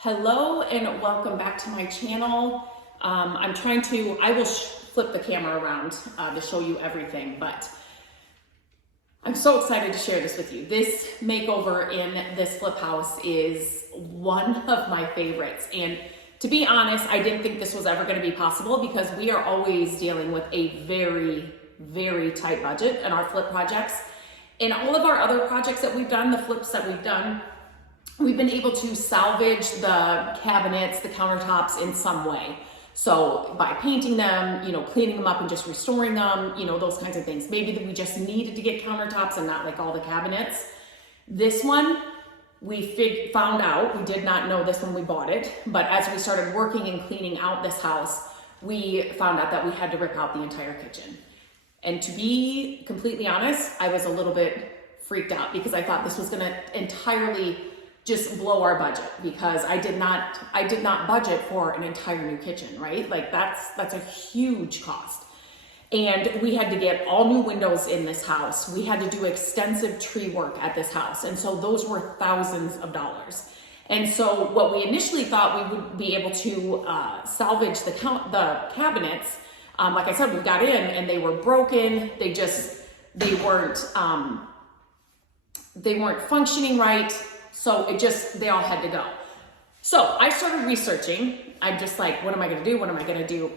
Hello and welcome back to my channel. I will flip the camera around to show you everything, but I'm so excited to share this with you. This makeover in this flip house is one of my favorites. And to be honest, I didn't think this was ever going to be possible because we are always dealing with a very, very tight budget in our flip projects. In all of our other projects that we've done, the flips that we've done, we've been able to salvage the cabinets, the countertops in some way. So by painting them, cleaning them up and just restoring them, those kinds of things. Maybe that we just needed to get countertops and not like all the cabinets. This one, we found out, we did not know this when we bought it, but as we started working and cleaning out this house, we found out that we had to rip out the entire kitchen. And to be completely honest, I was a little bit freaked out because I thought this was gonna entirely just blow our budget because I did not budget for an entire new kitchen, right? Like that's a huge cost. And we had to get all new windows in this house. We had to do extensive tree work at this house. And so those were thousands of dollars. And so what we initially thought we would be able to salvage the cabinets, like I said, we got in and they were broken. They weren't functioning right. So they all had to go. So I started researching. I'm just like, what am I gonna do? What am I gonna do?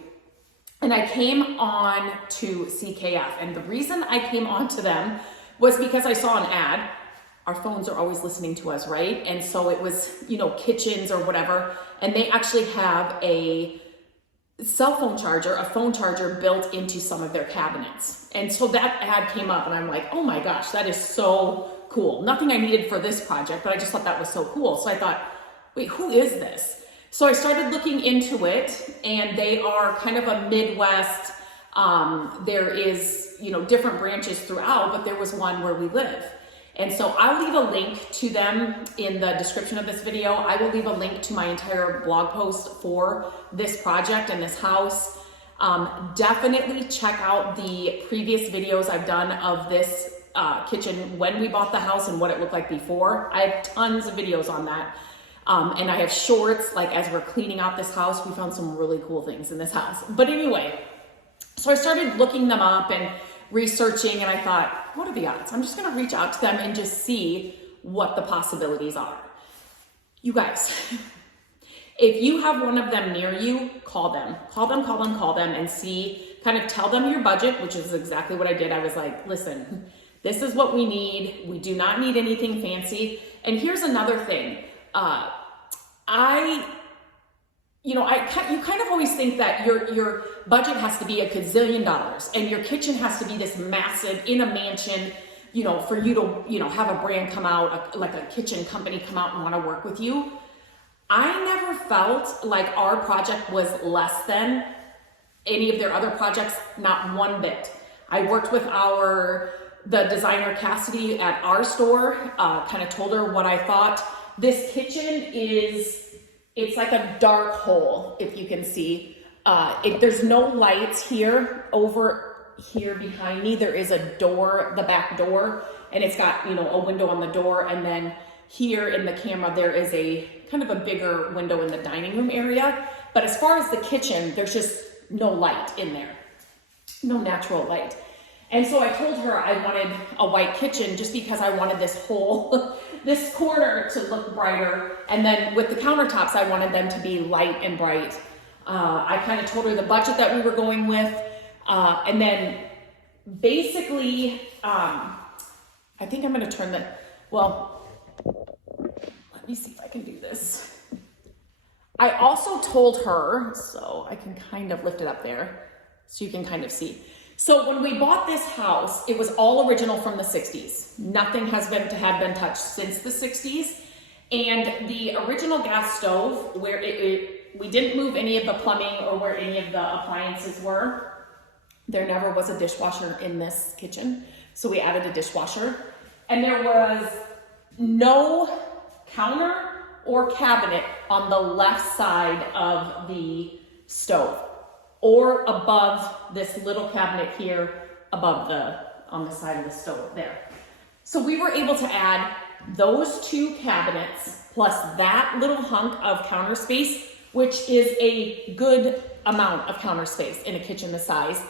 And I came on to CKF. And the reason I came on to them was because I saw an ad. Our phones are always listening to us, right? And so it was, kitchens or whatever. And they actually have a cell phone charger, a phone charger built into some of their cabinets. And so that ad came up and I'm like, oh my gosh, that is so cool. Nothing I needed for this project, but I just thought that was so cool. So I thought, wait, who is this? So I started looking into it and they are kind of a Midwest, there is, different branches throughout, but there was one where we live. And so I'll leave a link to them in the description of this video. I will leave a link to my entire blog post for this project and this house. Definitely check out the previous videos I've done of this kitchen when we bought the house and what it looked like before. I have tons of videos on that. And I have shorts, like as we're cleaning out this house, we found some really cool things in this house. But anyway, so I started looking them up and researching and I thought, what are the odds? I'm just gonna reach out to them and just see what the possibilities are. You guys, if you have one of them near you, call them and see, kind of tell them your budget, which is exactly what I did. I was like, listen, this is what we need. We do not need anything fancy. And here's another thing. You kind of always think that your budget has to be a gazillion dollars and your kitchen has to be this massive in a mansion, for you to, have a brand come out, like a kitchen company come out and want to work with you. I never felt like our project was less than any of their other projects, not one bit. I worked with the designer Cassidy at our store, kind of told her what I thought. This kitchen it's like a dark hole, if you can see. There's no lights here. Over here behind me, there is a door, the back door, and it's got, a window on the door. And then here in the camera, there is a kind of a bigger window in the dining room area. But as far as the kitchen, there's just no light in there, no natural light. And so I told her I wanted a white kitchen just because I wanted this whole, this corner to look brighter. And then with the countertops, I wanted them to be light and bright. I kind of told her the budget that we were going with. And then basically, I think I'm going to turn let me see if I can do this. I also told her, so I can kind of lift it up there so you can kind of see. So when we bought this house, it was all original from the 60s. Nothing had been touched since the 60s. And the original gas stove, where we didn't move any of the plumbing or where any of the appliances were, there never was a dishwasher in this kitchen. So we added a dishwasher. And there was no counter or cabinet on the left side of the stove, or above this little cabinet here on the side of the stove there. So we were able to add those two cabinets plus that little hunk of counter space, which is a good amount of counter space in a kitchen this size.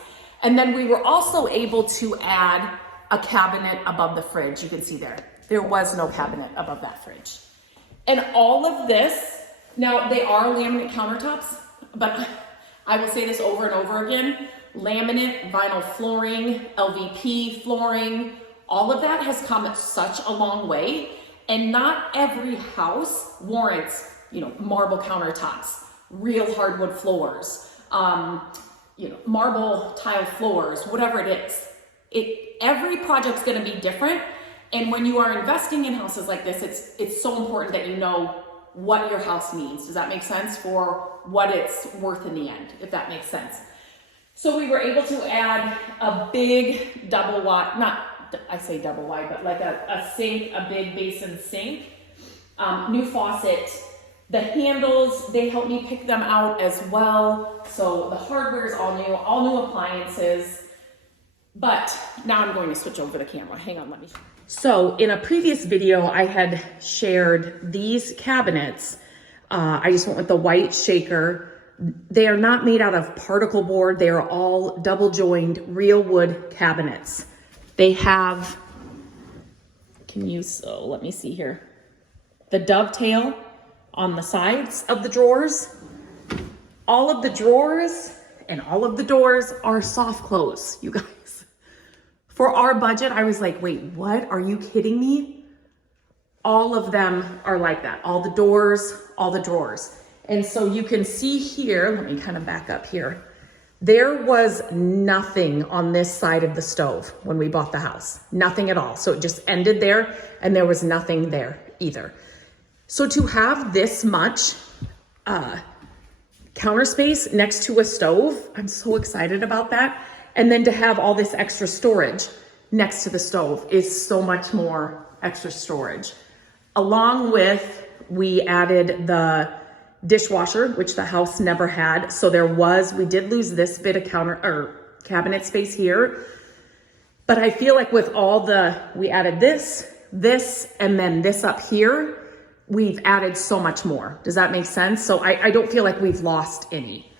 And then we were also able to add a cabinet above the fridge. You can see there was no cabinet above that fridge. And all of this, now they are laminate countertops, but I will say this over and over again, laminate, vinyl flooring, LVP flooring, all of that has come such a long way. And not every house warrants, marble countertops, real hardwood floors, marble tile floors, whatever it is. Every project's gonna be different. And when you are investing in houses like this, it's so important that you know what your house needs. Does that make sense? For what it's worth in the end, if that makes sense. So we were able to add a big double wide, I say double wide, but like a sink, a big basin sink, new faucet. The handles, they helped me pick them out as well. So the hardware is all new appliances. But now I'm going to switch over the camera. Hang on, let me. So in a previous video, I had shared these cabinets. I just went with the white shaker. They are not made out of particle board. They are all double joined real wood cabinets. They have, let me see here. The dovetail on the sides of the drawers. All of the drawers and all of the doors are soft close, you guys. For our budget, I was like, wait, what? Are you kidding me? All of them are like that. All the doors, all the drawers. And so you can see here, let me kind of back up here. There was nothing on this side of the stove when we bought the house, nothing at all. So it just ended there and there was nothing there either. So to have this much counter space next to a stove, I'm so excited about that. And then to have all this extra storage next to the stove is so much more extra storage. Along with, we added the dishwasher, which the house never had. So we did lose this bit of cabinet space here. But I feel like with we added this, and then this up here, we've added so much more. Does that make sense? So I don't feel like we've lost any.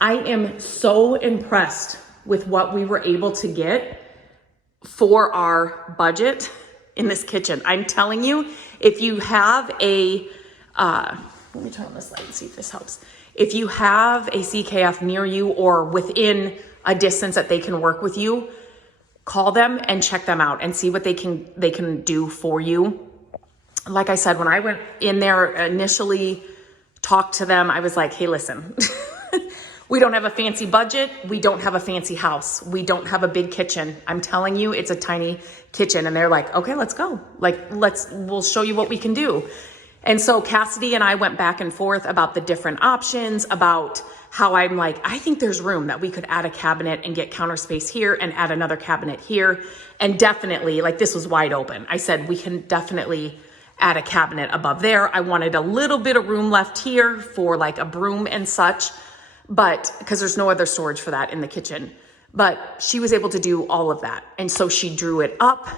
I am so impressed with what we were able to get for our budget in this kitchen. I'm telling you, if you have let me turn on this light and see if this helps. If you have a CKF near you or within a distance that they can work with you, call them and check them out and see what they can do for you. Like I said, when I went in there initially, talked to them, I was like, hey, listen, we don't have a fancy budget. We don't have a fancy house. We don't have a big kitchen. I'm telling you, it's a tiny kitchen. And they're like, okay, let's go. We'll show you what we can do. And so Cassidy and I went back and forth about the different options, about how I'm like, I think there's room that we could add a cabinet and get counter space here and add another cabinet here. And definitely, this was wide open. I said, we can definitely add a cabinet above there. I wanted a little bit of room left here for a broom and such, but because there's no other storage for that in the kitchen. But she was able to do all of that. And so she drew it up.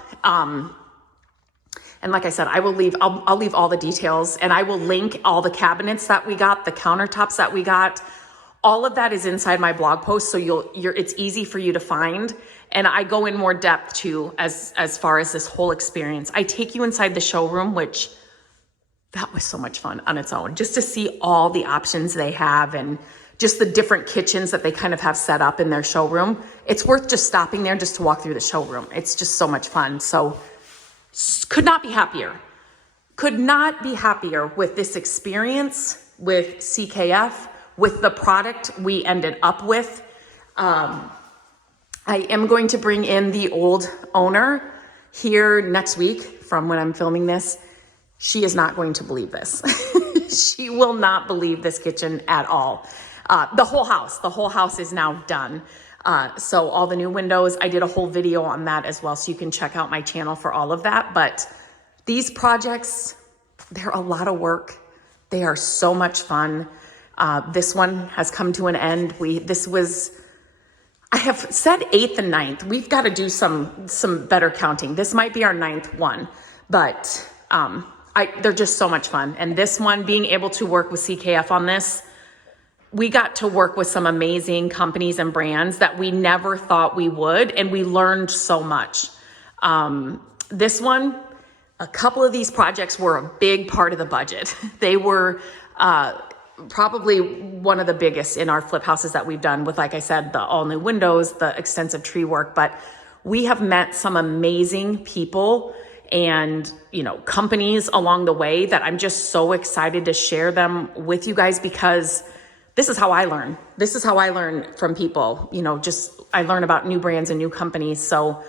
And like I said, I'll leave all the details, and I will link all the cabinets that we got, the countertops that we got. All of that is inside my blog post, so it's easy for you to find. And I go in more depth too, as far as this whole experience. I take you inside the showroom, which that was so much fun on its own, just to see all the options they have and just the different kitchens that they kind of have set up in their showroom. It's worth just stopping there just to walk through the showroom. It's just so much fun. So could not be happier. Could not be happier with this experience with CKF, with the product we ended up with. I am going to bring in the old owner here next week from when I'm filming this. She is not going to believe this. She will not believe this kitchen at all. The whole house is now done. So all the new windows, I did a whole video on that as well. So you can check out my channel for all of that. But these projects, they're a lot of work. They are so much fun. This one has come to an end. I have said 8th and 9th. We've got to do some better counting. This might be our 9th one, but they're just so much fun. And this one, being able to work with CKF on this, we got to work with some amazing companies and brands that we never thought we would, and we learned so much. This one, a couple of these projects were a big part of the budget. They were probably one of the biggest in our flip houses that we've done with, like I said, the all new windows, the extensive tree work, but we have met some amazing people and, companies along the way that I'm just so excited to share them with you guys, because this is how I learn. This is how I learn from people, I learn about new brands and new companies. So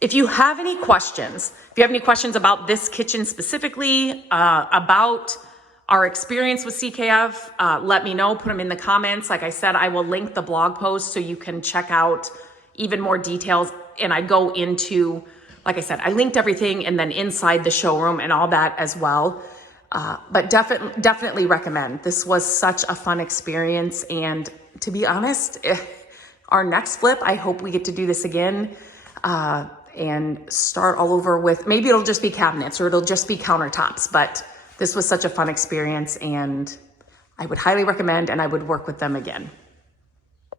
if you have any questions, about this kitchen specifically, about our experience with CKF, let me know, put them in the comments. Like I said, I will link the blog post so you can check out even more details. And I go into, like I said, I linked everything, and then inside the showroom and all that as well. But definitely recommend. This was such a fun experience. And to be honest, our next flip, I hope we get to do this again and start all over with, maybe it'll just be cabinets or it'll just be countertops. But this was such a fun experience, and I would highly recommend, and I would work with them again.